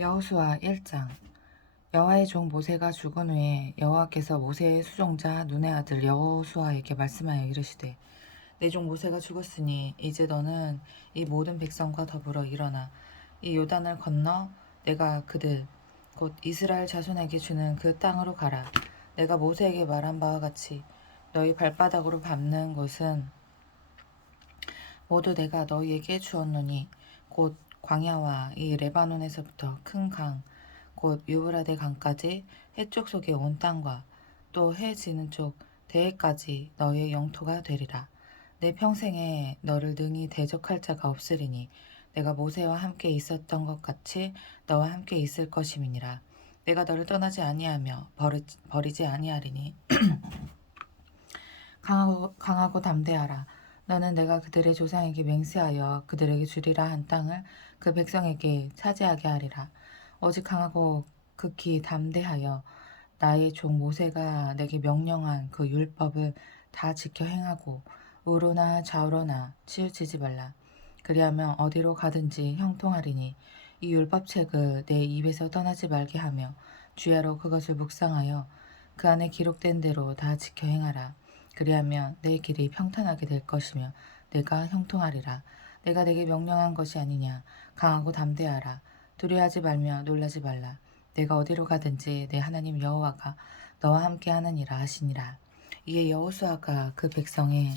여호수아 1장. 여호와의 종 모세가 죽은 후에 여호와께서 모세의 수종자 눈의 아들 여호수아에게 말씀하여 이르시되, 내 종 모세가 죽었으니 이제 너는 이 모든 백성과 더불어 일어나 이 요단을 건너 내가 그들 곧 이스라엘 자손에게 주는 그 땅으로 가라. 내가 모세에게 말한 바와 같이 너희 발바닥으로 밟는 것은 모두 내가 너희에게 주었노니 곧 광야와 이 레바논에서부터 큰 강 곧 유브라데 강까지 해쪽 속의 온 땅과 또 해 지는 쪽 대해까지 너희의 영토가 되리라. 내 평생에 너를 능히 대적할 자가 없으리니 내가 모세와 함께 있었던 것 같이 너와 함께 있을 것임이니라. 내가 너를 떠나지 아니하며 버리지 아니하리니 강하고 담대하라. 너는 내가 그들의 조상에게 맹세하여 그들에게 주리라 한 땅을 그 백성에게 차지하게 하리라. 오직 강하고 극히 담대하여 나의 종 모세가 내게 명령한 그 율법을 다 지켜 행하고 우로나 좌우로나 치우치지 말라. 그리하면 어디로 가든지 형통하리니 이 율법책을 내 입에서 떠나지 말게 하며 주야로 그것을 묵상하여 그 안에 기록된 대로 다 지켜 행하라. 그리하면 내 길이 평탄하게 될 것이며 내가 형통하리라. 내가 내게 명령한 것이 아니냐. 강하고 담대하라. 두려워하지 말며 놀라지 말라. 내가 어디로 가든지 내 하나님 여호와가 너와 함께 하느니라 하시니라. 이에 여호수아가 그 백성의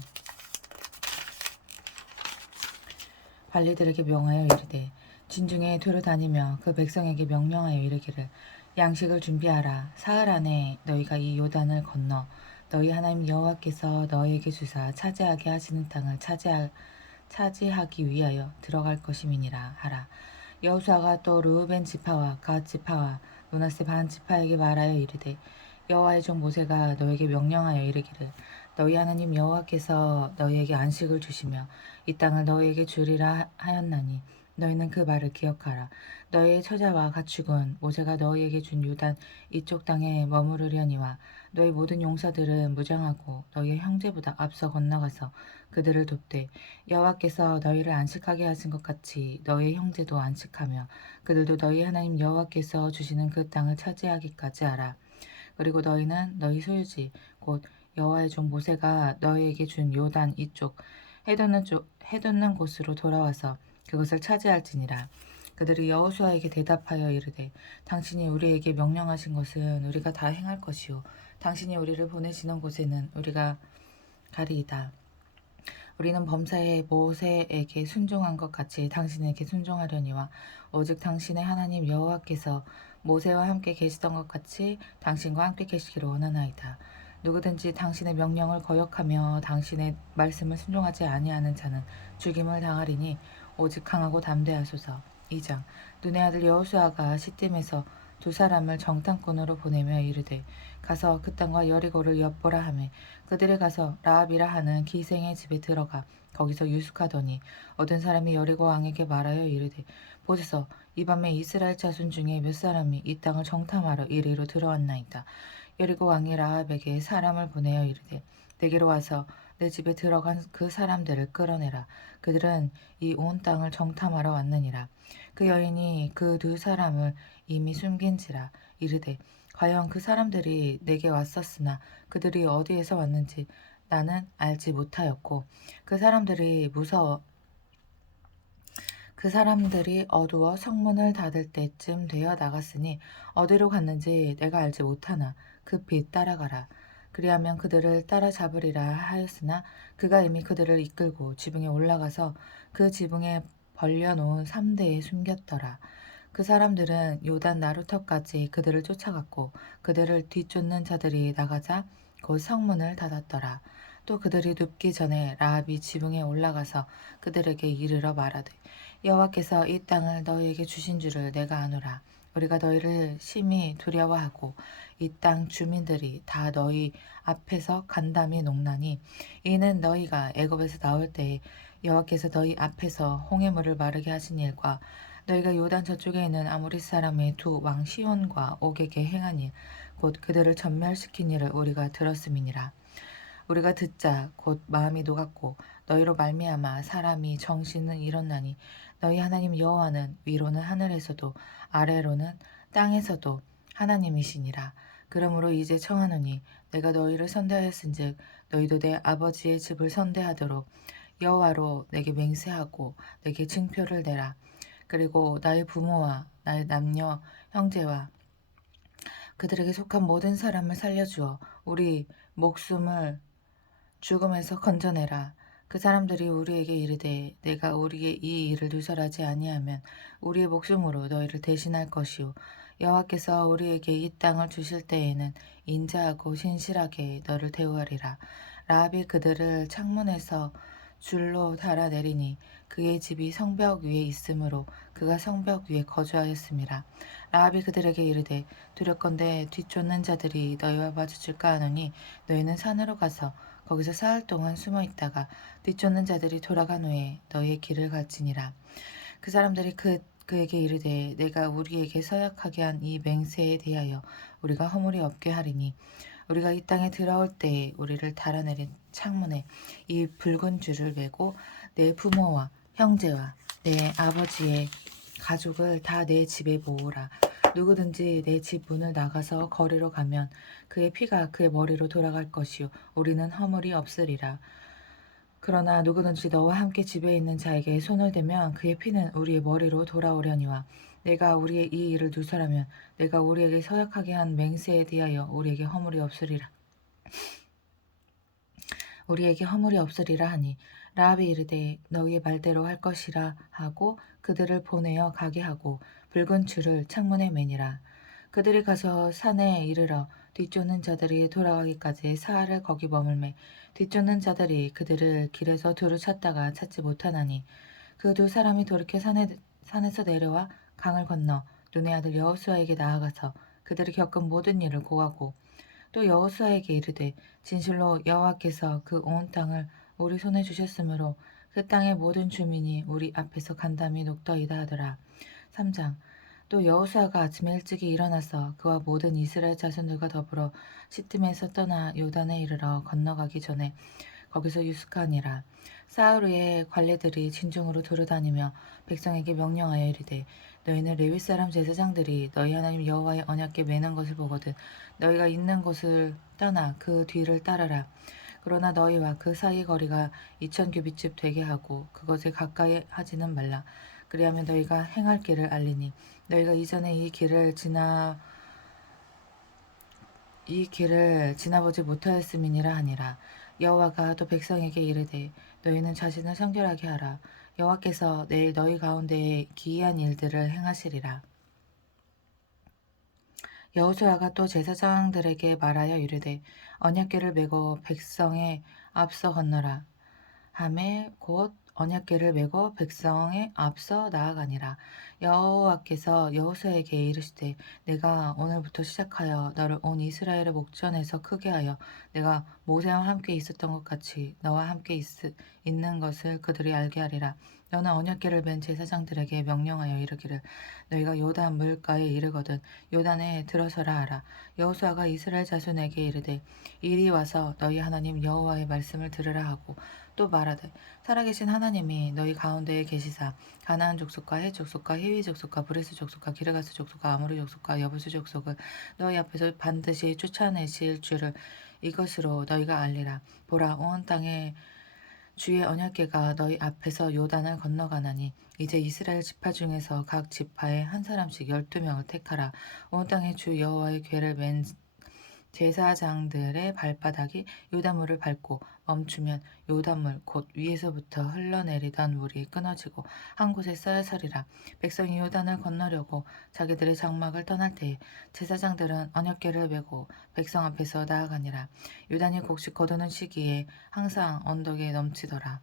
관리들에게 명하여 이르되, 진중에 두루다니며 그 백성에게 명령하여 이르기를, 양식을 준비하라. 사흘 안에 너희가 이 요단을 건너 너희 하나님 여호와께서 너희에게 주사 차지하게 하시는 땅을 차지하기 위하여 들어갈 것임이니라 하라. 여호수아가 또 르우벤 지파와 갓 지파와 므낫세 반 지파에게 말하여 이르되, 여호와의 종 모세가 너에게 명령하여 이르기를, 너희 하나님 여호와께서 너희에게 안식을 주시며 이 땅을 너희에게 주리라 하였나니 너희는 그 말을 기억하라. 너희의 처자와 가축은 모세가 너희에게 준 요단 이쪽 땅에 머무르려니와 너희 모든 용사들은 무장하고 너희의 형제보다 앞서 건너가서 그들을 돕되, 여호와께서 너희를 안식하게 하신 것 같이 너희의 형제도 안식하며 그들도 너희 하나님 여호와께서 주시는 그 땅을 차지하기까지 하라. 그리고 너희는 너희 소유지 곧 여호와의 종 모세가 너희에게 준 요단 이쪽 해돋는 곳으로 돌아와서 그것을 차지할지니라. 그들이 여호수아에게 대답하여 이르되, 당신이 우리에게 명령하신 것은 우리가 다 행할 것이요 당신이 우리를 보내시는 곳에는 우리가 가리이다. 우리는 범사에 모세에게 순종한 것 같이 당신에게 순종하려니와 오직 당신의 하나님 여호와께서 모세와 함께 계시던 것 같이 당신과 함께 계시기를 원하나이다. 누구든지 당신의 명령을 거역하며 당신의 말씀을 순종하지 아니하는 자는 죽임을 당하리니 오직 강하고 담대하소서. 2장. 눈의 아들 여호수아가 시딤에서 두 사람을 정탐꾼으로 보내며 이르되, 가서 그 땅과 여리고를 엿보라 하매 그들이 가서 라합이라 하는 기생의 집에 들어가 거기서 유숙하더니 얻은 사람이 여리고 왕에게 말하여 이르되, 보소서, 이 밤에 이스라엘 자손 중에 몇 사람이 이 땅을 정탐하러 이리로 들어왔나이다. 여리고 왕이 라합에게 사람을 보내어 이르되, 내게로 와서 내 집에 들어간 그 사람들을 끌어내라. 그들은 이 온 땅을 정탐하러 왔느니라. 그 여인이 그 두 사람을 이미 숨긴지라. 이르되, 과연 그 사람들이 내게 왔었으나 그들이 어디에서 왔는지 나는 알지 못하였고 그 사람들이 어두워 성문을 닫을 때쯤 되어 나갔으니 어디로 갔는지 내가 알지 못하나 급히 따라가라. 그리하면 그들을 따라잡으리라 하였으나 그가 이미 그들을 이끌고 지붕에 올라가서 그 지붕에 벌려놓은 3대에 숨겼더라. 그 사람들은 요단 나루터까지 그들을 쫓아갔고 그들을 뒤쫓는 자들이 나가자 곧 성문을 닫았더라. 또 그들이 눕기 전에 라합이 지붕에 올라가서 그들에게 이르러 말하되, 여호와께서 이 땅을 너희에게 주신 줄을 내가 아노라. 우리가 너희를 심히 두려워하고 이 땅 주민들이 다 너희 앞에서 간담이 녹나니 이는 너희가 애굽에서 나올 때에 여호와께서 너희 앞에서 홍해물을 마르게 하신 일과 너희가 요단 저쪽에 있는 아모리 사람의 두 왕 시온과 옥에게 행한 일 곧 그들을 전멸시킨 일을 우리가 들었음이니라. 우리가 듣자 곧 마음이 녹았고 너희로 말미암아 사람이 정신은 일어나니 너희 하나님 여호와는 위로는 하늘에서도 아래로는 땅에서도 하나님이시니라. 그러므로 이제 청하노니 내가 너희를 선대하였은즉 너희도 내 아버지의 집을 선대하도록 여호와로 내게 맹세하고 내게 증표를 내라. 그리고 나의 부모와 나의 남녀 형제와 그들에게 속한 모든 사람을 살려주어 우리 목숨을 죽음에서 건져내라. 그 사람들이 우리에게 이르되 내가 우리의 이 일을 누설하지 아니하면 우리의 목숨으로 너희를 대신할 것이요 여호와께서 우리에게 이 땅을 주실 때에는 인자하고 신실하게 너를 대우하리라. 라합이 그들을 창문에서 줄로 달아내리니 그의 집이 성벽 위에 있으므로 그가 성벽 위에 거주하였음이라. 라합이 그들에게 이르되 두렵건대 뒤쫓는 자들이 너희와 마주칠까 하노니 너희는 산으로 가서 거기서 사흘 동안 숨어 있다가 뒤쫓는 자들이 돌아간 후에 너희의 길을 갈지니라. 그 사람들이 그에게 이르되 내가 우리에게 서약하게 한 이 맹세에 대하여 우리가 허물이 없게 하리니 우리가 이 땅에 들어올 때에 우리를 달아내린 창문에 이 붉은 줄을 매고 내 부모와 형제와 내 아버지의 가족을 다 내 집에 모으라. 누구든지 내 집 문을 나가서 거리로 가면 그의 피가 그의 머리로 돌아갈 것이요 우리는 허물이 없으리라. 그러나 누구든지 너와 함께 집에 있는 자에게 손을 대면 그의 피는 우리의 머리로 돌아오려니와 내가 우리의 이 일을 누설하면 내가 우리에게 서약하게 한 맹세에 대하여 우리에게 허물이 없으리라. 우리에게 허물이 없으리라 하니 라합이 이르되 너희의 말대로 할 것이라 하고 그들을 보내어 가게 하고 붉은 줄을 창문에 매니라. 그들이 가서 산에 이르러 뒤쫓는 자들이 돌아가기까지 사흘을 거기 머물매 뒤쫓는 자들이 그들을 길에서 두루 찾다가 찾지 못하나니 그 두 사람이 돌이켜 산에서 내려와 강을 건너 눈의 아들 여호수아에게 나아가서 그들이 겪은 모든 일을 고하고 또 여호수아에게 이르되 진실로 여호와께서 그 온 땅을 우리 손에 주셨으므로 그 땅의 모든 주민이 우리 앞에서 간담이 녹더이다 하더라. 3장 또 여호수아가 아침에 일찍이 일어나서 그와 모든 이스라엘 자손들과 더불어 시팀에서 떠나 요단에 이르러 건너가기 전에 거기서 유숙하니라. 사흘 후에 관리들이 진중으로 두루다니며 백성에게 명령하여 이르되 너희는 레위 사람 제사장들이 너희 하나님 여호와의 언약궤 매는 것을 보거든 너희가 있는 곳을 떠나 그 뒤를 따르라. 그러나 너희와 그 사이 거리가 2000규빗집 되게 하고 그것에 가까이 하지는 말라. 그리하면 너희가 행할 길을 알리니 너희가 이전에 이 길을 지나보지 못하였음이니라 하니라. 여호와가 또 백성에게 이르되 너희는 자신을 성결하게 하라. 여호와께서 내일 너희 가운데에 기이한 일들을 행하시리라. 여호수아가 또 제사장들에게 말하여 이르되 언약궤를 메고 백성의 앞서 건너라. 하매 곧 언약궤를 메고 백성의 앞서 나아가니라. 여호와께서 여호수아에게 이르시되 내가 오늘부터 시작하여 너를 온 이스라엘의 목전에서 크게 하여 내가 모세와 함께 있었던 것 같이 너와 함께 있는 것을 그들이 알게 하리라. 너는 언약궤를 맨 제사장들에게 명령하여 이르기를 너희가 요단 물가에 이르거든 요단에 들어서라 하라. 여호수아가 이스라엘 자손에게 이르되 이리 와서 너희 하나님 여호와의 말씀을 들으라 하고 또 말하되 살아계신 하나님이 너희 가운데에 계시사 가나안 족속과 헷 족속과 히위 족속과 브리스 족속과 기르가스 족속과 아모리 족속과 여부수 족속을 너희 앞에서 반드시 쫓아내실 줄을 이것으로 너희가 알리라. 보라 온 땅에 주의 언약궤가 너희 앞에서 요단을 건너가나니 이제 이스라엘 지파 중에서 각 지파에 한 사람씩 12명을 택하라. 온 땅에 주 여호와의 궤를 맨 제사장들의 발바닥이 요단물을 밟고 멈추면 요단물 곧 위에서부터 흘러내리던 물이 끊어지고 한 곳에 쌓여 서리라. 백성이 요단을 건너려고 자기들의 장막을 떠날 때에 제사장들은 언약궤를 메고 백성 앞에서 나아가니라. 요단이 곡식 거두는 시기에 항상 언덕에 넘치더라.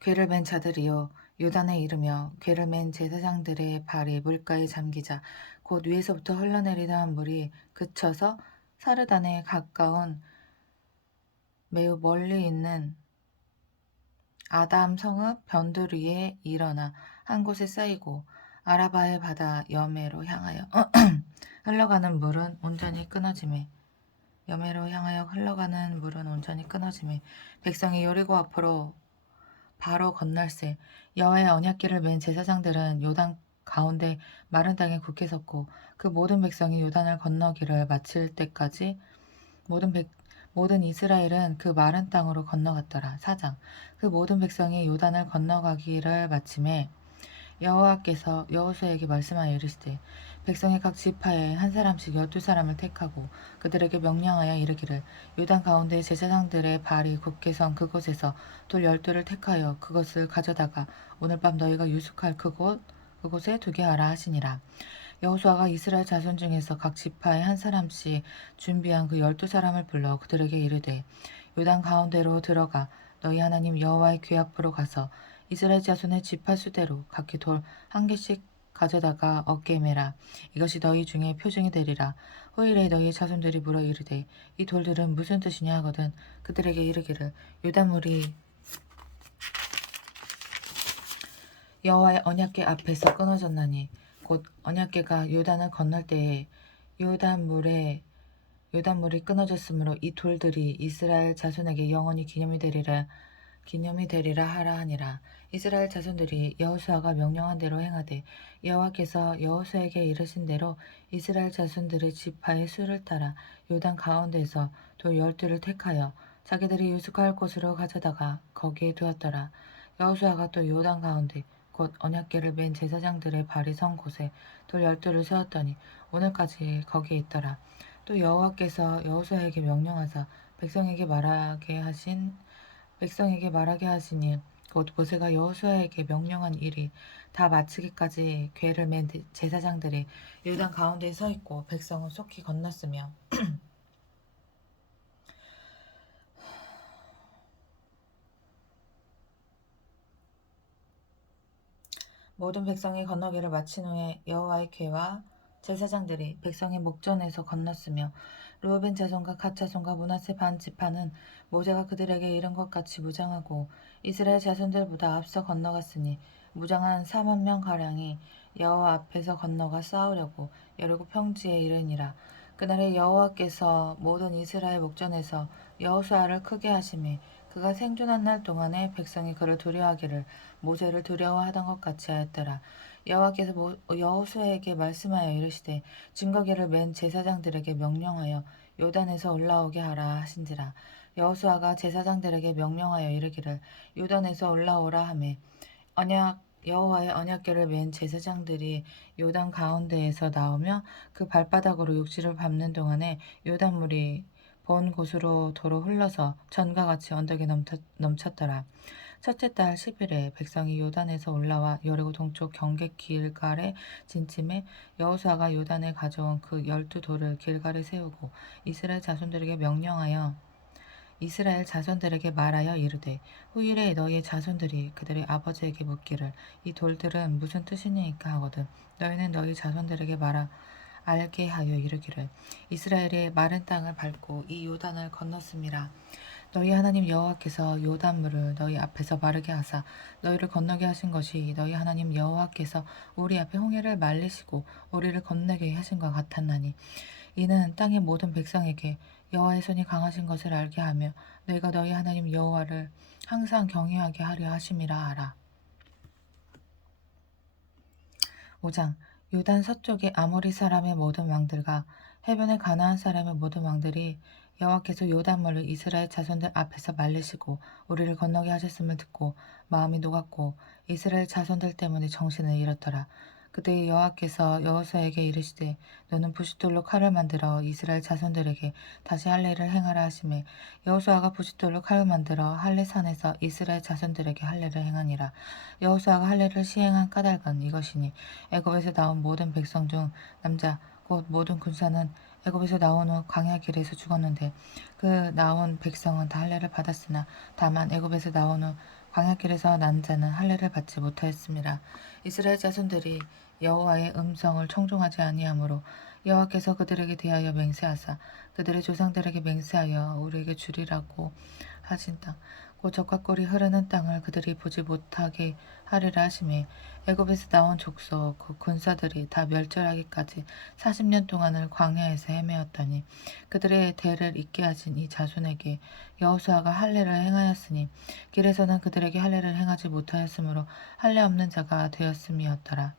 궤를 맨 자들이여 요단에 이르며 궤를 맨 제사장들의 발이 물가에 잠기자 곧 위에서부터 흘러내리던 물이 그쳐서 사르단에 가까운 매우 멀리 있는 아담 성읍 변들 위에 일어나 한 곳에 쌓이고 아라바의 바다 여매로 향하여 흘러가는 물은 온전히 끊어지매 백성이 여리고 앞으로 바로 건널세. 여호와의 언약궤를 맨 제사장들은 요단 가운데 마른 땅에 굳게 섰고 그 모든 백성이 요단을 건너기를 마칠 때까지 모든 백 모든 이스라엘은 그 마른 땅으로 건너갔더라. 4장. 그 모든 백성이 요단을 건너가기를 마침에 여호와께서 여호수아에게 말씀하여 이르시되 백성의 각 지파에 한 사람씩 12사람을 택하고 그들에게 명령하여 이르기를 요단 가운데 제사장들의 발이 굳게 선 그곳에서 돌 12를 택하여 그것을 가져다가 오늘 밤 너희가 유숙할 그곳에 두게 하라 하시니라. 여호수아가 이스라엘 자손 중에서 각 지파에 한 사람씩 준비한 그 12사람을 불러 그들에게 이르되 요단 가운데로 들어가 너희 하나님 여호와의 궤 앞으로 가서 이스라엘 자손의 지파 수대로 각기 돌 한 개씩 가져다가 어깨에 매라. 이것이 너희 중에 표징이 되리라. 후일에 너희의 자손들이 물어 이르되 이 돌들은 무슨 뜻이냐 하거든 그들에게 이르기를 요단물이 여호와의 언약궤 앞에서 끊어졌나니 곧 언약궤가 요단을 건널 때에 요단물에 요단물이 끊어졌으므로 이 돌들이 이스라엘 자손에게 영원히 기념이 되리라 하라 하니라. 이스라엘 자손들이 여호수아가 명령한 대로 행하되 여호와께서 여호수아에게 이르신 대로 이스라엘 자손들의 지파의 수를 따라 요단 가운데에서 돌 12를 택하여 자기들이 유숙할 곳으로 가져다가 거기에 두었더라. 여호수아가 또 요단 가운데 곧 언약궤를 맨 제사장들의 발이 선 곳에 돌 12를 세웠더니 오늘까지 거기에 있더라. 또 여호와께서 여호수아에게 명령하사 백성에게 말하게 하시니 곧 모세가 여호수아에게 명령한 일이 다 마치기까지 궤를 맨 제사장들이 요단 가운데에 서 있고 백성은 속히 건넜으며 모든 백성이 건너기를 마친 후에 여호와의 궤와 제사장들이 백성의 목전에서 건넜으며 르우벤 자손과 갓 자손과 므낫세 반 지파는 모세가 그들에게 이른 것 같이 무장하고 이스라엘 자손들보다 앞서 건너갔으니 무장한 4만 명 가량이 여호와 앞에서 건너가 싸우려고 여리고 평지에 이르니라. 그날에 여호와께서 모든 이스라엘 목전에서 여호수아를 크게 하심에 그가 생존한 날 동안에 백성이 그를 두려워하기를 모세를 두려워하던 것 같이 하였더라. 여호와께서 여호수아에게 말씀하여 이르시되 증거기를 맨 제사장들에게 명령하여 요단에서 올라오게 하라 하신지라. 여호수아가 제사장들에게 명령하여 이르기를 요단에서 올라오라 하매 여호와의 언약궤를 맨 제사장들이 요단 가운데에서 나오며 그 발바닥으로 육지를 밟는 동안에 요단물이 본 곳으로 도로 흘러서 전과 같이 언덕에 넘쳤더라. 첫째 달 10일에 백성이 요단에서 올라와 여리고 동쪽 경계 길갈에 진침해 여호수아가 요단에 가져온 그 12돌을 길갈에 세우고 이스라엘 자손들에게 말하여 이르되 후일에 너희의 자손들이 그들의 아버지에게 묻기를 이 돌들은 무슨 뜻이니까 하거든 너희는 너희 자손들에게 알게 하여 이르기를 이스라엘의 마른 땅을 밟고 이 요단을 건넜음이라. 너희 하나님 여호와께서 요단물을 너희 앞에서 마르게 하사 너희를 건너게 하신 것이 너희 하나님 여호와께서 우리 앞에 홍해를 말리시고 우리를 건너게 하신 것 같았나니 이는 땅의 모든 백성에게 여호와의 손이 강하신 것을 알게 하며 너희가 너희 하나님 여호와를 항상 경외하게 하려 하심이라 하라. 5장 요단 서쪽의 아모리 사람의 모든 왕들과 해변의 가나안 사람의 모든 왕들이 여호와께서 요단물을 이스라엘 자손들 앞에서 말리시고 우리를 건너게 하셨음을 듣고 마음이 녹았고 이스라엘 자손들 때문에 정신을 잃었더라. 그때 여호와께서 여호수아에게 이르시되 너는 부싯돌로 칼을 만들어 이스라엘 자손들에게 다시 할례를 행하라 하시매 여호수아가 부싯돌로 칼을 만들어 할례산에서 이스라엘 자손들에게 할례를 행하니라. 여호수아가 할례를 시행한 까닭은 이것이니 애굽에서 나온 모든 백성 중 남자 곧 모든 군사는 애굽에서 나온 후 광야 길에서 죽었는데 그 나온 백성은 다 할례를 받았으나 다만 애굽에서 나온 후 광야길에서 난 자는 할례를 받지 못하였습니다. 이스라엘 자손들이 여호와의 음성을 청종하지 아니하므로 여호와께서 그들에게 대하여 맹세하사 그들의 조상들에게 맹세하여 우리에게 주리라고 하신 땅 곧 젖과 꿀이 흐르는 땅을 그들이 보지 못하게 하리라 하시매 애굽에서 나온 족속 그 군사들이 다 멸절하기까지 40년 동안을 광야에서 헤매었더니 그들의 대를 잊게 하신 이 자손에게 여호수아가 할례를 행하였으니 길에서는 그들에게 할례를 행하지 못하였으므로 할례 없는 자가 되었음이었더라.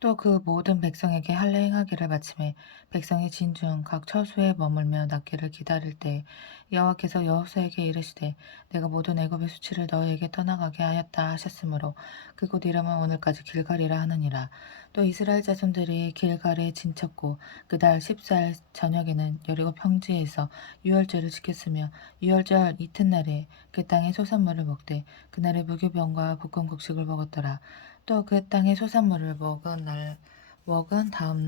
또 그 모든 백성에게 할례 행하기를 마침에 백성이 진중 각 처소에 머물며 낫기를 기다릴 때 여호와께서 여호수아에게 이르시되 내가 모든 애굽의 수치를 너희에게 떠나가게 하였다 하셨으므로 그곳 이름은 오늘까지 길갈이라 하느니라. 또 이스라엘 자손들이 길갈에 진쳤고 그달 14일 저녁에는 여리고 평지에서 유월절을 지켰으며 유월절 이튿날에 그 땅의 소산물을 먹되 그날에 무교병과 볶은 곡식을 먹었더라. 또 그 땅의 소산물을 먹은 다음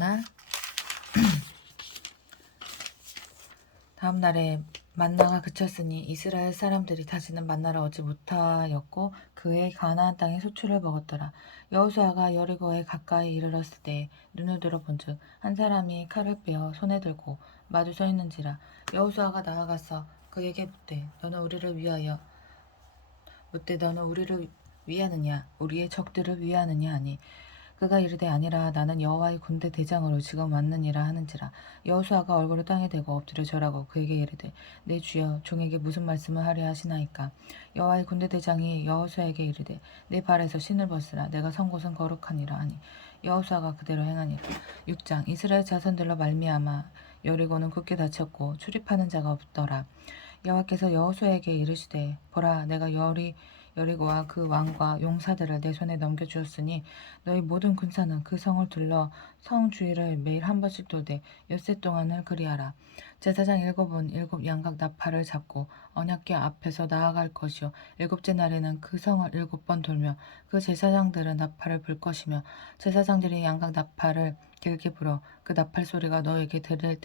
날에 만나가 그쳤으니 이스라엘 사람들이 다시는 만나를 얻지 못하였고 그의 가나안 땅의 소출을 먹었더라. 여호수아가 여리고에 가까이 이르렀을 때 눈을 들어본즉 한 사람이 칼을 빼어 손에 들고 마주 서 있는지라. 여호수아가 나아가서 그에게 묻되 너는 우리를 위하느냐 우리의 적들을 위하느냐 하니 그가 이르되 아니라 나는 여호와의 군대 대장으로 지금 왔느니라 하는지라. 여호수아가 얼굴을 땅에 대고 엎드려 절하고 그에게 이르되 내 주여 종에게 무슨 말씀을 하려 하시나이까. 여호와의 군대 대장이 여호수아에게 이르되 내 발에서 신을 벗으라 내가 선 곳은 거룩하니라 하니 여호수아가 그대로 행하니라. 6장 이스라엘 자손들로 말미암아 여리고는 굳게 닫혔고 출입하는 자가 없더라. 여호와께서 여호수아에게 이르시되 보라 내가 여리고와 그 왕과 용사들을 내 손에 넘겨주었으니 너희 모든 군사는 그 성을 둘러 성 주위를 매일 한 번씩 돌되 엿새 동안을 그리하라. 제사장 일곱은 일곱 양각 나팔을 잡고 언약궤 앞에서 나아갈 것이요 일곱째 날에는 그 성을 7번 돌며 그 제사장들은 나팔을 불 것이며 제사장들이 양각 나팔을 길게 불어 그 나팔 소리가 너에게 들릴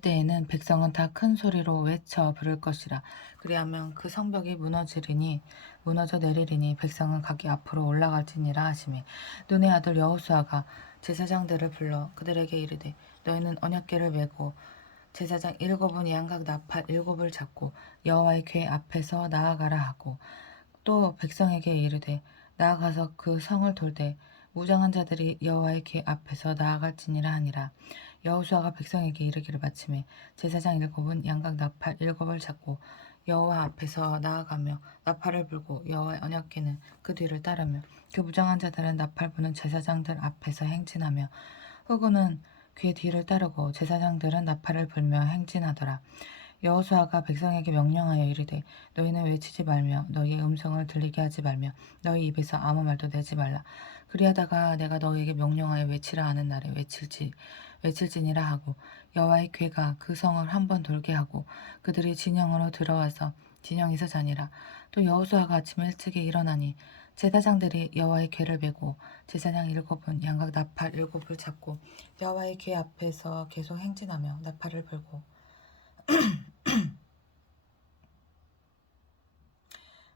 때에는 백성은 다 큰 소리로 외쳐 부를 것이라. 그리하면 그 성벽이 무너져 내리리니 백성은 각기 앞으로 올라갈지니라 하시매 눈의 아들 여호수아가 제사장들을 불러 그들에게 이르되 너희는 언약궤를 메고 제사장 7은 양각 나팔 7을 잡고 여호와의 궤 앞에서 나아가라 하고 또 백성에게 이르되 나아가서 그 성을 돌되 무장한 자들이 여호와의 궤 앞에서 나아갈지니라 하니라. 여호수아가 백성에게 이르기를 마침에 제사장 7은 양각 나팔 7을 잡고 여호와 앞에서 나아가며 나팔을 불고 여호와의 언약궤는 그 뒤를 따르며 그 무장한 자들은 나팔 부는 제사장들 앞에서 행진하며 후군은 궤 뒤를 따르고 제사장들은 나팔을 불며 행진하더라. 여호수아가 백성에게 명령하여 이르되 너희는 외치지 말며 너희의 음성을 들리게 하지 말며 너희 입에서 아무 말도 내지 말라. 그리하다가 내가 너희에게 명령하여 외치라 하는 날에 외칠지니라 하고 여호와의 궤가 그 성을 한 번 돌게 하고 그들이 진영으로 들어와서 진영에서 자니라. 또 여호수아가 아침 일찍이 일어나니 제사장들이 여호와의 궤를 메고 제사장 7은 양각 나팔 7을 잡고 여호와의 궤 앞에서 계속 행진하며 나팔을 불고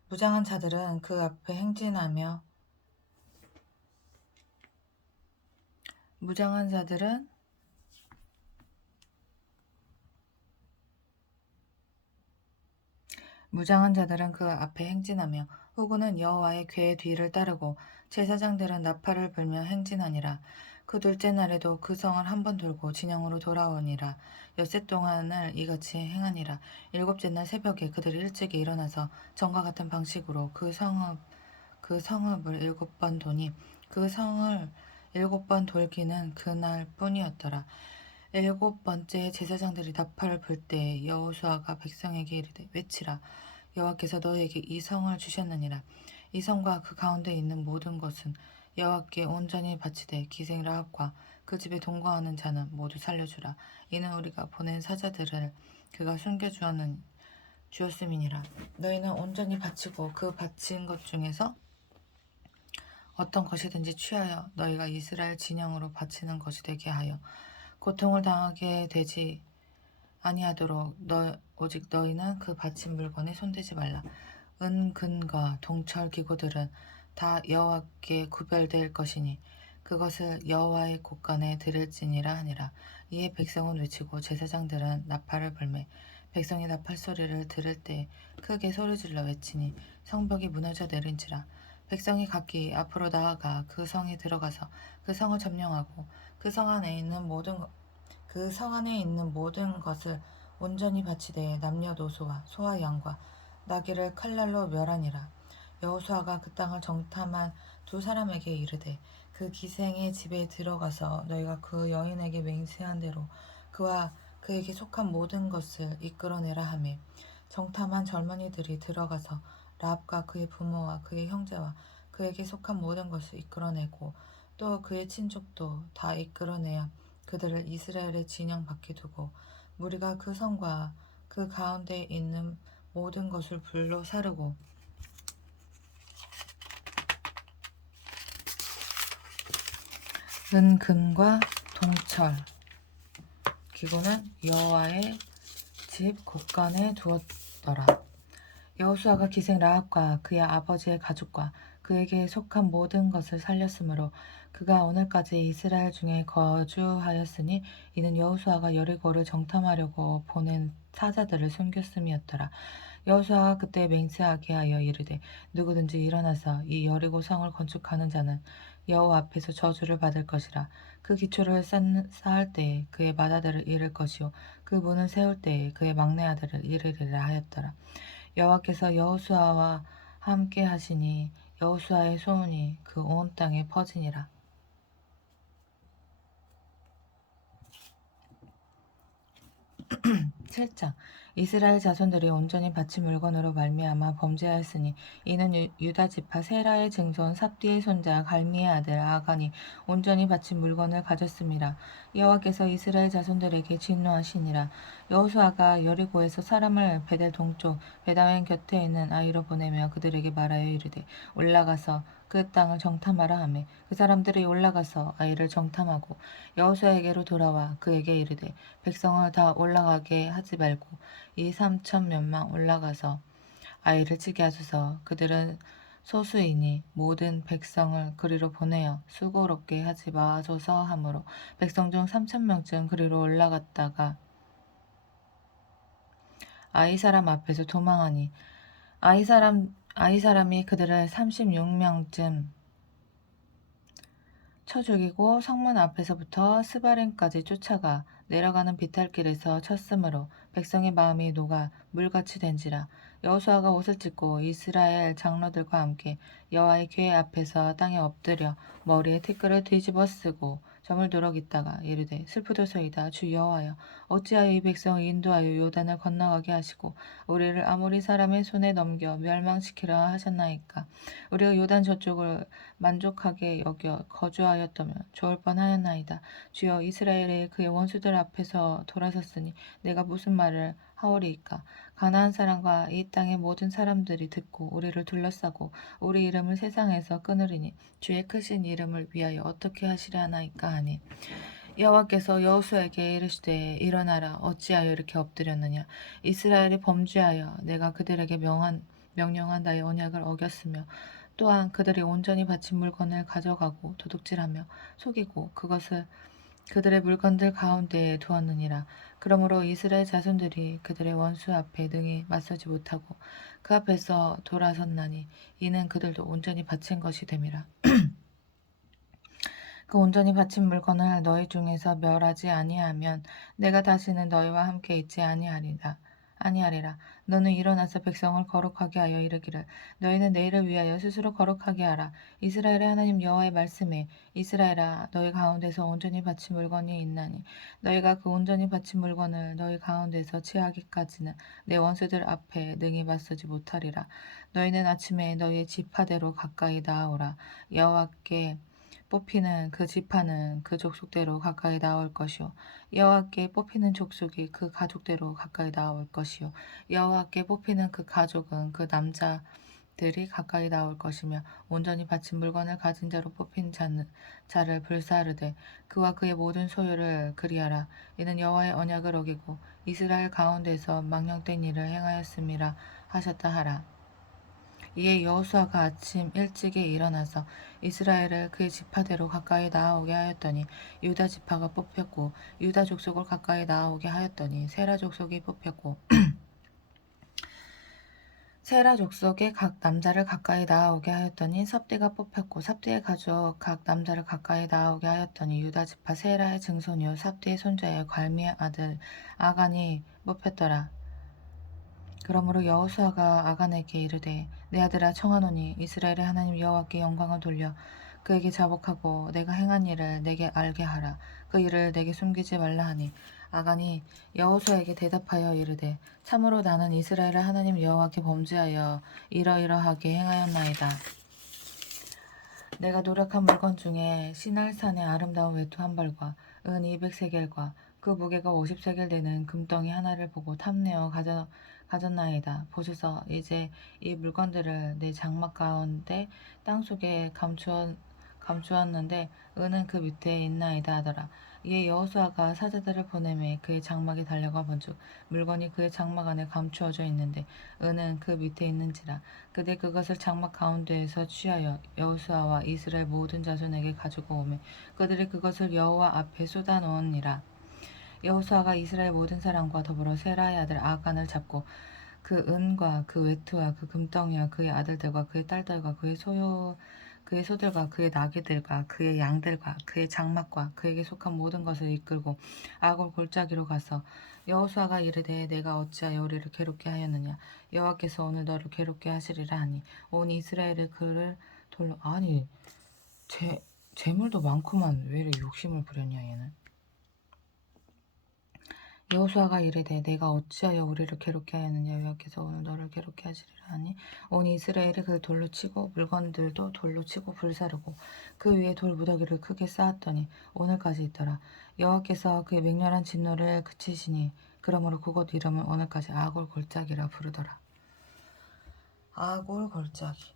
무장한 자들은 그 앞에 행진하며 후군은 여호와의 궤 뒤를 따르고 제사장들은 나팔을 불며 행진하니라. 그 둘째 날에도 그 성을 한 번 돌고 진영으로 돌아오니라. 엿새 동안을 이같이 행하니라. 일곱째 날 새벽에 그들이 일찍이 일어나서 전과 같은 방식으로 그 성읍을 7번 도니 그 성을 7번 돌기는 그날 뿐이었더라. 7번째 제사장들이 나팔을 불 때 여호수아가 백성에게 이르되 외치라. 여호와께서 너희에게 이 성을 주셨느니라. 이 성과 그 가운데 있는 모든 것은 여호와께 온전히 바치되 기생 라합과 그 집에 동거하는 자는 모두 살려주라. 이는 우리가 보낸 사자들을 그가 주었음이니라. 너희는 온전히 바치고 그 바친 것 중에서 어떤 것이든지 취하여 너희가 이스라엘 진영으로 바치는 것이 되게 하여 고통을 당하게 되지 아니하도록 오직 너희는 그 바친 물건에 손대지 말라. 은근과 동철 기구들은 다 여호와께 구별될 것이니 그것을 여호와의 곳간에 드릴지니라 하니라. 이에 백성은 외치고 제사장들은 나팔을 불매 백성이 나팔 소리를 들을 때 크게 소리질러 외치니 성벽이 무너져 내린지라. 백성이 각기 앞으로 나아가 그 성에 들어가서 그 성을 점령하고 그 성 안에 있는 모든 것을 온전히 바치되 남녀노소와 소와 양과 나귀를 칼날로 멸하니라. 여호수아가 그 땅을 정탐한 두 사람에게 이르되 그 기생의 집에 들어가서 너희가 그 여인에게 맹세한 대로 그와 그에게 속한 모든 것을 이끌어내라 하매 정탐한 젊은이들이 들어가서 라합과 그의 부모와 그의 형제와 그에게 속한 모든 것을 이끌어내고 또 그의 친족도 다 이끌어내야 그들을 이스라엘의 진영 밖에 두고 무리가 그 성과 그 가운데 있는 모든 것을 불로 사르고 은금과 동철 기구는 여호와의 집 곳간에 두었더라. 여호수아가 기생 라합과 그의 아버지의 가족과 그에게 속한 모든 것을 살렸으므로 그가 오늘까지 이스라엘 중에 거주하였으니 이는 여호수아가 여리고를 정탐하려고 보낸 사자들을 숨겼음이었더라. 여호수아가 그때 맹세하게 하여 이르되 누구든지 일어나서 이 여리고 성을 건축하는 자는 여호와 앞에서 저주를 받을 것이라. 그 기초를 쌓을 때에 그의 맏아들을 잃을 것이요 그 문을 세울 때에 그의 막내 아들을 잃으리라 하였더라. 여호와께서 여호수아와 함께 하시니 여호수아의 소문이 그 온 땅에 퍼지니라. 7장 이스라엘 자손들이 온전히 바친 물건으로 말미암아 범죄하였으니 이는 유다 지파 세라의 증손 삽디의 손자 갈미의 아들 아간이 온전히 바친 물건을 가졌음이라. 여호와께서 이스라엘 자손들에게 진노하시니라. 여호수아가 여리고에서 사람을 베델 동쪽 베다웬 곁에 있는 아이로 보내며 그들에게 말하여 이르되 올라가서 그 땅을 정탐하라 하매 그 사람들이 올라가서 아이를 정탐하고 여호수아에게로 돌아와 그에게 이르되 백성을 다 올라가게 하지 말고 이 3,000몇만 올라가서 아이를 치게 하소서. 그들은 소수이니 모든 백성을 그리로 보내어 수고롭게 하지 마소서 하므로 백성 중 3,000명쯤 그리로 올라갔다가 아이 사람 앞에서 도망하니 아이 사람이 그들을 36명쯤 쳐 죽이고 성문 앞에서부터 스바림까지 쫓아가 내려가는 비탈길에서 쳤으므로 백성의 마음이 녹아 물같이 된지라. 여호수아가 옷을 찢고 이스라엘 장로들과 함께 여호와의 궤 앞에서 땅에 엎드려 머리에 티끌을 뒤집어 쓰고 저물도록 있다가 이르되 슬프도소이다 주 여호와여 어찌하여 이 백성을 인도하여 요단을 건너가게 하시고 우리를 아모리 사람의 손에 넘겨 멸망시키려 하셨나이까. 우리가 요단 저쪽을 만족하게 여겨 거주하였다면 좋을 뻔하였나이다. 주여 이스라엘의 그의 원수들 앞에서 돌아섰으니 내가 무슨 말을 하오리이까. 가나안 사람과 이 땅의 모든 사람들이 듣고 우리를 둘러싸고 우리 이름을 세상에서 끊으리니 주의 크신 이름을 위하여 어떻게 하시려 하나이까 하니 여호와께서 여호수아에게 이르시되 일어나라 어찌하여 이렇게 엎드렸느냐. 이스라엘이 범죄하여 내가 그들에게 명령한 나의 언약을 어겼으며 또한 그들이 온전히 바친 물건을 가져가고 도둑질하며 속이고 그것을 그들의 물건들 가운데에 두었느니라. 그러므로 이스라엘 자손들이 그들의 원수 앞에 능히 맞서지 못하고 그 앞에서 돌아섰나니 이는 그들도 온전히 바친 것이 됨이라. 그 온전히 바친 물건을 너희 중에서 멸하지 아니하면 내가 다시는 너희와 함께 있지 아니하리라. 너는 일어나서 백성을 거룩하게 하여 이르기를 너희는 내일을 위하여 스스로 거룩하게 하라. 이스라엘의 하나님 여호와의 말씀에 이스라엘아 너희 가운데서 온전히 바친 물건이 있나니 너희가 그 온전히 바친 물건을 너희 가운데서 취하기까지는 내 원수들 앞에 능히 맞서지 못하리라. 너희는 아침에 너희의 지파대로 가까이 나아오라. 여호와께 뽑히는 그 지파는 그 족속대로 가까이 나올 것이요 여호와께 뽑히는 족속이 그 가족대로 가까이 나올 것이요 여호와께 뽑히는 그 가족은 그 남자들이 가까이 나올 것이며 온전히 바친 물건을 가진 자로 뽑힌 자를 불사르되 그와 그의 모든 소유를 그리하라. 이는 여호와의 언약을 어기고 이스라엘 가운데서 망령된 일을 행하였음이라 하셨다 하라. 이에 여호수아가 아침 일찍이 일어나서 이스라엘을 그의 지파대로 가까이 나아오게 하였더니 유다 지파가 뽑혔고 유다 족속을 가까이 나아오게 하였더니 세라 족속이 뽑혔고 세라 족속의 각 남자를 가까이 나아오게 하였더니 섭대가 뽑혔고 섭대의 가족 각 남자를 가까이 나아오게 하였더니 유다 지파 세라의 증손이요 섭대의 손자의 갈미의 아들 아간이 뽑혔더라. 그러므로 여호수아가 아간에게 이르되 내 아들아 청하노니 이스라엘의 하나님 여호와께 영광을 돌려 그에게 자복하고 내가 행한 일을 내게 알게 하라. 그 일을 내게 숨기지 말라 하니 아간이 여호수아에게 대답하여 이르되 참으로 나는 이스라엘의 하나님 여호와께 범죄하여 이러이러하게 행하였나이다. 내가 노력한 물건 중에 시날산의 아름다운 외투 한 벌과 은 200세겔과 그 무게가 50세겔 되는 금덩이 하나를 보고 탐내어 가졌나이다. 보소서 이제 이 물건들을 내 장막 가운데 땅속에 감추었는데 은은 그 밑에 있나이다 하더라. 이에 여호수아가 사자들을 보내매 그의 장막에 달려가 본즉 물건이 그의 장막 안에 감추어져 있는데 은은 그 밑에 있는지라. 그들 그것을 장막 가운데에서 취하여 여호수아와 이스라엘 모든 자손에게 가지고 오매 그들이 그것을 여호와 앞에 쏟아 놓으니라. 여호수아가 이스라엘 모든 사람과 더불어 세라의 아들 아간을 잡고 그 은과 그 외투와 그 금덩이와 그의 아들들과 그의 딸들과 그의 소들과 그의 나귀들과 그의 양들과 그의 장막과 그에게 속한 모든 것을 이끌고 아골 골짜기로 가서 여호수아가 이르되 내가 어찌하여 우리를 괴롭게 하였느냐 여호와께서 오늘 너를 괴롭게 하시리라 하니 온 이스라엘의 그를 돌로 아니 재물도 많구만 왜 이렇게 욕심을 부렸냐 얘는. 여호수아가 이르되 내가 어찌하여 우리를 괴롭게 하였느냐 여호와께서 오늘 너를 괴롭게 하시리라 하니 온 이스라엘이 그를 돌로 치고 물건들도 돌로 치고 불사르고 그 위에 돌 무더기를 크게 쌓았더니 오늘까지 있더라. 여호와께서 그의 맹렬한 진노를 그치시니 그러므로 그곳 이름을 오늘까지 아골 골짜기라 부르더라. 아골 골짜기.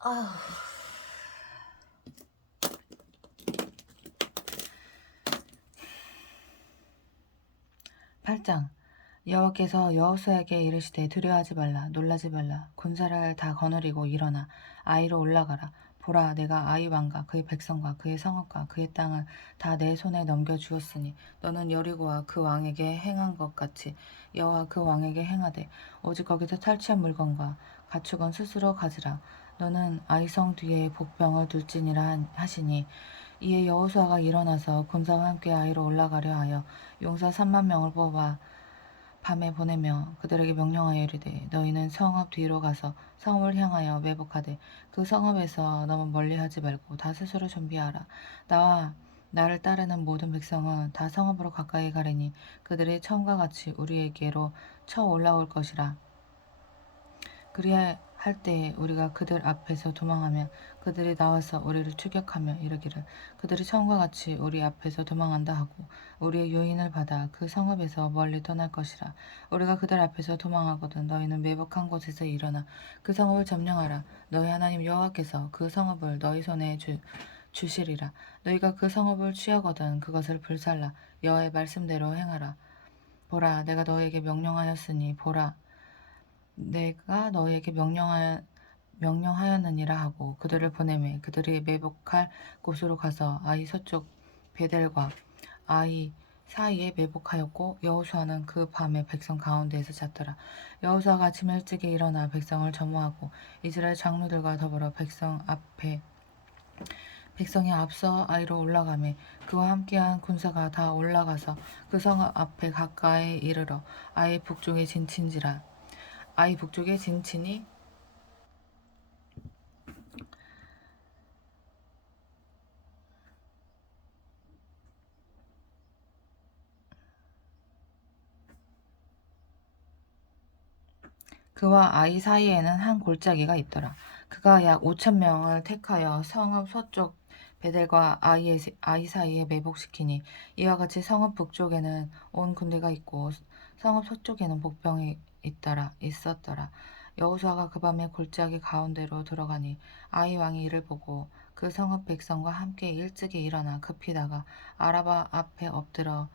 아 8장 여호와께서 여호수아에게 이르시되 두려워하지 말라 놀라지 말라 군사를 다 거느리고 일어나 아이로 올라가라. 보라 내가 아이 왕과 그의 백성과 그의 성읍과 그의 땅을 다 내 손에 넘겨주었으니 너는 여리고와 그 왕에게 행한 것 같이 여호와 그 왕에게 행하되 오직 거기서 탈취한 물건과 가축은 스스로 가지라. 너는 아이성 뒤에 복병을 둘지니라 하시니 이에 여호수아가 일어나서 군사와 함께 아이로 올라가려 하여 용사 3만 명을 뽑아 밤에 보내며 그들에게 명령하여 이르되 너희는 성읍 뒤로 가서 성읍을 향하여 매복하되 그 성읍에서 너무 멀리하지 말고 다 스스로 준비하라. 나와 나를 따르는 모든 백성은 다 성읍으로 가까이 가리니 그들이 처음과 같이 우리에게로 쳐 올라올 것이라. 그리할 때에 우리가 그들 앞에서 도망하면 그들이 나와서 우리를 추격하며 이르기를 그들이 처음과 같이 우리 앞에서 도망한다 하고 우리의 요인을 받아 그 성읍에서 멀리 떠날 것이라. 우리가 그들 앞에서 도망하거든 너희는 매복한 곳에서 일어나 그 성읍을 점령하라. 너희 하나님 여호와께서 그 성읍을 너희 손에 주시리라. 너희가 그 성읍을 취하거든 그것을 불살라. 여호와의 말씀대로 행하라. 보라 내가 너희에게 명령하였으니 보라 내가 너에게 명령하였느니라 하고 그들을 보내매 그들이 매복할 곳으로 가서 아이 서쪽 베델과 아이 사이에 매복하였고 여호수아는 그 밤에 백성 가운데에서 잤더라. 여호수아가 아침 일찍이 일어나 백성을 점호하고 이스라엘 장로들과 더불어 백성이 앞서 아이로 올라가매 그와 함께한 군사가 다 올라가서 그 성 앞에 가까이 이르러 아이 북쪽에 진친지라. 아이 북쪽에 진친이 그와 아이 사이에는 한 골짜기가 있더라. 그가 약 5천 명을 택하여 성읍 서쪽 베델과 아이 사이에 매복시키니 이와 같이 성읍 북쪽에는 온 군대가 있고 성읍 서쪽에는 복병이 있었더라. 여호수아가 그 밤에 골짜기 가운데로 들어가니 아이 왕이 이를 보고 그 성읍 백성과 함께 일찍이 일어나 급히 나가 아라바 앞에 엎드려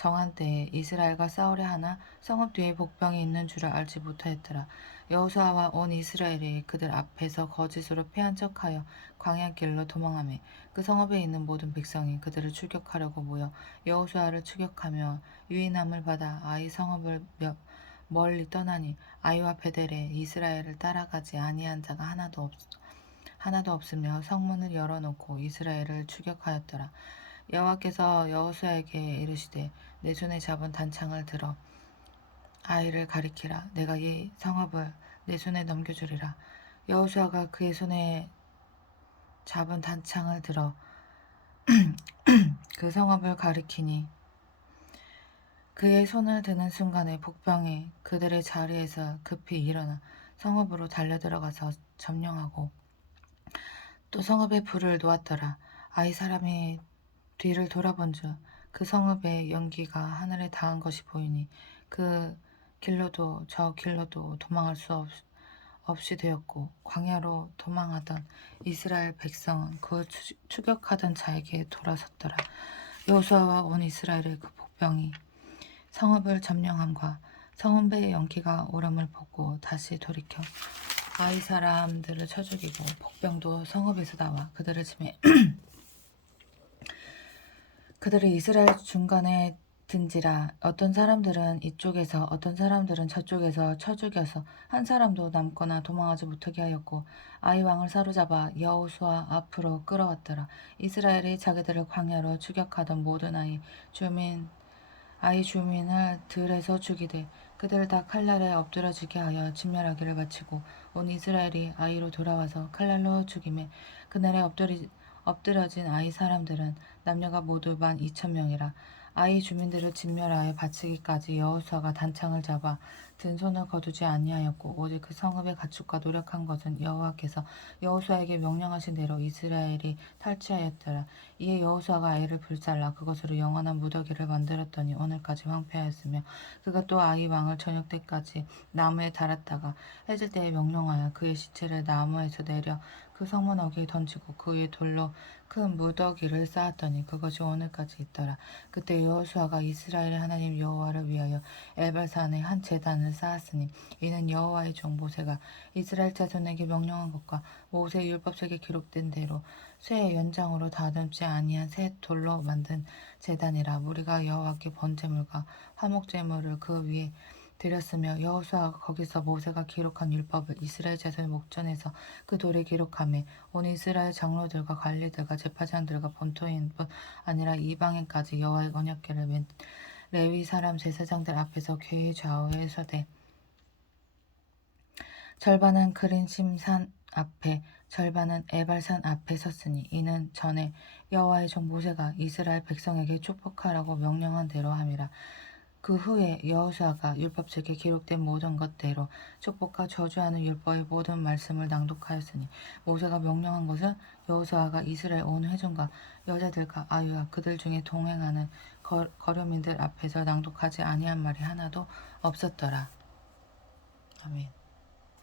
정한 때에 이스라엘과 싸우려 하나 성읍 뒤에 복병이 있는 줄을 알지 못하였더라. 여호수아와 온 이스라엘이 그들 앞에서 거짓으로 패한 척하여 광야길로 도망하매 그 성읍에 있는 모든 백성이 그들을 추격하려고 모여 여호수아를 추격하며 유인함을 받아 아이 성읍을 멀리 떠나니 아이와 베델에 이스라엘을 따라가지 아니한 자가 하나도 없으며 성문을 열어놓고 이스라엘을 추격하였더라. 여호와께서 여호수아에게 이르시되 내 손에 잡은 단창을 들어 아이를 가리키라. 내가 이 성읍을 내 손에 넘겨주리라. 여호수아가 그의 손에 잡은 단창을 들어 그 성읍을 가리키니 그의 손을 드는 순간에 복병이 그들의 자리에서 급히 일어나 성읍으로 달려들어가서 점령하고 또 성읍에 불을 놓았더라. 아이 사람이 뒤를 돌아본즉 그 성읍의 연기가 하늘에 닿은 것이 보이니 그 길로도 저 길로도 도망할 수 없이 되었고 광야로 도망하던 이스라엘 백성은 그 추격하던 자에게 돌아섰더라. 여호수아와 온 이스라엘의 그 복병이 성읍을 점령함과 성읍의 연기가 오름을 보고 다시 돌이켜 아이 사람들을 쳐 죽이고 복병도 성읍에서 나와 그들을 치매 그들을 이스라엘 중간에 든지라. 어떤 사람들은 이쪽에서 어떤 사람들은 저쪽에서 쳐 죽여서 한 사람도 남거나 도망하지 못하게 하였고 아이 왕을 사로잡아 여호수아 앞으로 끌어왔더라. 이스라엘이 자기들을 광야로 추격하던 모든 아이 주민을 들에서 죽이되 그들을 다 칼날에 엎드러지게 하여 진멸하기를 마치고 온 이스라엘이 아이로 돌아와서 칼날로 죽임에 그날에 엎드러진 아이 사람들은 남녀가 모두 12,000명이라. 아이 주민들을 진멸하여 바치기까지 여호수아가 단창을 잡아 든 손을 거두지 아니하였고 오직 그 성읍의 가축과 노력한 것은 여호와께서 여호수아에게 명령하신 대로 이스라엘이 탈취하였더라. 이에 여호수아가 아이를 불살라 그것으로 영원한 무더기를 만들었더니 오늘까지 황폐하였으며 그가 또 아이 왕을 저녁 때까지 나무에 달았다가 해질 때에 명령하여 그의 시체를 나무에서 내려 그 성문 어귀에 던지고 그 위에 돌로 큰 무더기를 쌓았더니 그것이 오늘까지 있더라. 그때 여호수아가 이스라엘의 하나님 여호와를 위하여 엘발산에 한 제단을 쌓았으니 이는 여호와의 종 모세가 이스라엘 자손에게 명령한 것과 모세 율법책에 기록된 대로 쇠의 연장으로 다듬지 아니한 새 돌로 만든 제단이라. 무리가 여호와께 번제물과 화목제물을 그 위에 드렸으며 여호수아가 거기서 모세가 기록한 율법을 이스라엘 자손의 목전에서 그 돌에 기록하며 온 이스라엘 장로들과 관리들과 제사장들과 본토인뿐 아니라 이방인까지 여호와의 언약궤를 맨 레위 사람 제사장들 앞에서 궤의 좌우에 서되 절반은 그린심산 앞에 절반은 에발산 앞에 섰으니 이는 전에 여호와의 종 모세가 이스라엘 백성에게 축복하라고 명령한 대로 함이라. 그 후에 여호수아가 율법책에 기록된 모든 것대로 축복과 저주하는 율법의 모든 말씀을 낭독하였으니 모세가 명령한 것은 여호수아가 이스라엘 온 회중과 여자들과 아이와 그들 중에 동행하는 거류민들 앞에서 낭독하지 아니한 말이 하나도 없었더라. 아멘.